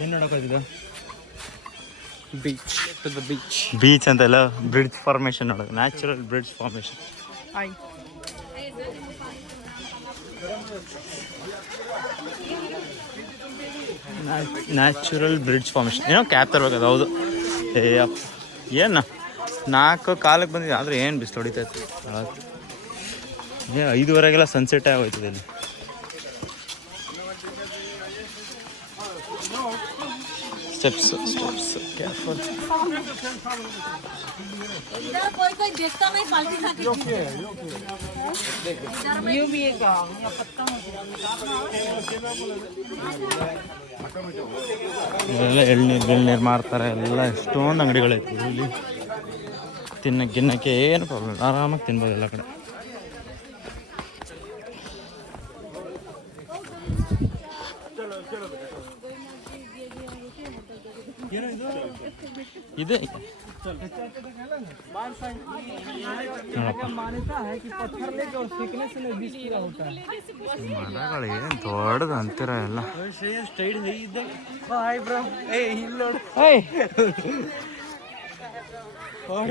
ಏನು ನೋಡೋಕ್ಕಾಗಿದೆ beach to the beach beach ಅಂತೆಲ್ಲ bridge formation ನೋಡೋದು natural bridge formation hi natural bridge formation ಏನೋ cap ತರಬೇಕು ಹೌದು. ಏ ಅಪ್ಪ. ಏನು? ನಾಲ್ಕು ಕಾಲಕ್ಕೆ ಬಂದಿದೆ ಆದರೆ ಏನು ಬಿಸಿಲು ಹೊಡಿತೈತೆ. ಇತ್ತು ಏ ಐದುವರೆಗೆಲ್ಲ ಸನ್ಸೆಟ್ ಆಗೋಯ್ತದೆ ಇಲ್ಲಿ. ಸ್ಟೆಪ್ಸ್ ಸ್ಟೆಪ್ಸ್ ಕೇರ್ಫುಲ್ इधर कोई कोई देखता नहीं पालती खा के यू भी एक यहाँ पत्ता ಇಲ್ಲೆಲ್ಲ ಎಳ್ನೀರು ಗಿಳ್ನೀರು ಮಾರ್ತಾರೆ ಎಲ್ಲ ಎಷ್ಟೊಂದು ಅಂಗಡಿಗಳೈತೆ ಇಲ್ಲಿ ತಿನ್ನಕ್ಕೆ ಗಿನ್ನಕ್ಕೆ ಏನು ಪ್ರಾಬ್ಲಮ್ ಆರಾಮಾಗಿ ತಿನ್ಬೋದು ಎಲ್ಲ ಕಡೆ ಇದು. ಇದೆ ಎಲ್ಲ?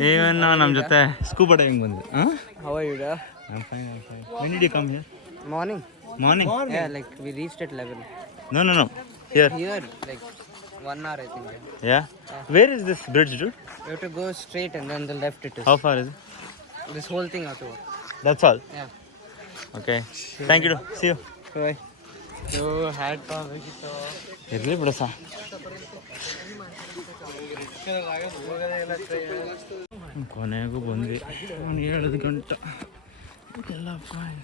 ಏ ನಮ್ಮ ಜೊತೆ ಸ್ಕೂಟರ್ ಡೈವಿಂಗ್ ಬಂದೆ how? Come morning morning like we reach at 11 no no no here here like one hour, I think. Yeah. Where is this bridge, dude? You have to go straight and then the left it is. How far is it? This whole thing have to go. That's all. Yeah. Okay. Thank you. dude. See you. Bye. So, hat on, ಇರ್ಲಿ ಬಿಡು ಸಾ ಕೊನೆಗೂ ಬಂದ್ವಿ ಒಂದು ಏಳು ಗಂಟೆ ಎಲ್ಲ fine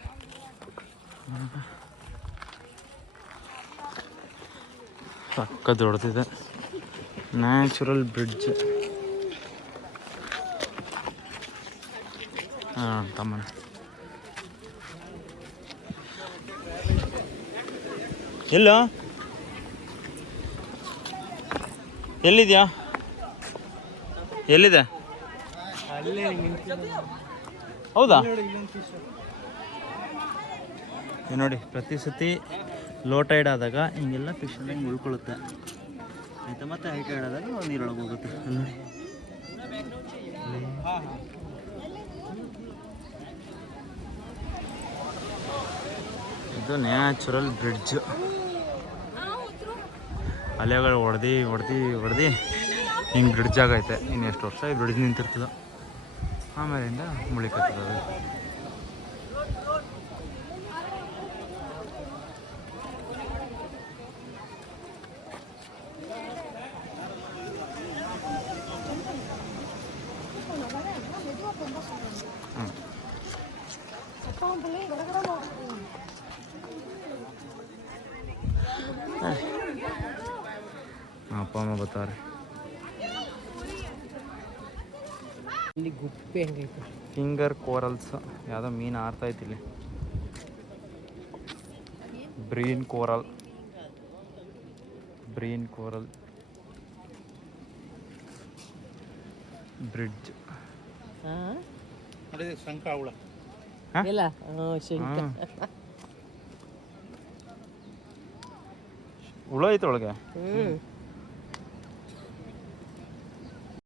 ಪಕ್ಕ ದೊಡ್ಡದಿದೆ. ನ್ಯಾಚುರಲ್ ಬ್ರಿಡ್ಜ್ ಹಾಂ ತಮ್ಮಣ್ಣ ಎಲ್ಲ? ಎಲ್ಲಿದ್ಯಾ? ಎಲ್ಲಿದೆ? ಹೌದಾ? ನೋಡಿ ಪ್ರತಿ ಸತಿ ಲೋ ಟೈಡ್ ಆದಾಗ ಹಿಂಗೆಲ್ಲ ಫಿಶ್ ಹಿಂಗೆ ಉಳ್ಕೊಳ್ಳುತ್ತೆ. ಆಯ್ತಾ? ಮತ್ತೆ ಹೈ ಟೈಡ್ ಆದಾಗ ನೀರೊಳಗೆ ಹೋಗುತ್ತೆ. ಇದು ನ್ಯಾಚುರಲ್ ಬ್ರಿಡ್ಜ್ ಅಲೆಗಳು ಹೊಡೆದು ಹೊಡೆದು ಹೊಡೆದು ಹಿಂಗೆ ಬ್ರಿಡ್ಜ್ ಆಗೈತೆ. ಇನ್ನು ಎಷ್ಟು ವರ್ಷ ಈ ಬ್ರಿಡ್ಜ್ ನಿಂತಿರ್ತದ. ಆಮೇಲಿಂದ ಮುಳಿಕತ್ತದ. ಅಪ್ಪ ಅಮ್ಮ ಬರ್ತಾರೆ. ಇಲ್ಲಿ ಗುಪ್ಪೆ ಹೆಂಗೈತೆ? ಫಿಂಗರ್ ಕೋರಲ್ಸ್ ಯಾವುದೋ ಮೀನು ಆರ್ತಾ ಐತಿ ಇಲ್ಲಿ. Brain coral. Brain coral. Bridge. ಇಲ್ಲ ಶಂಕ ಹುಳ ಐತೆ ಒಳಗೆ? ಹ್ಮ್.